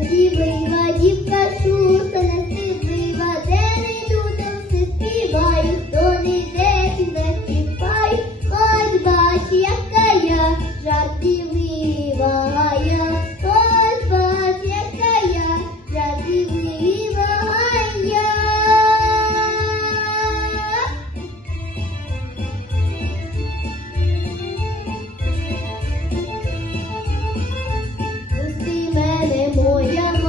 我的尾巴模样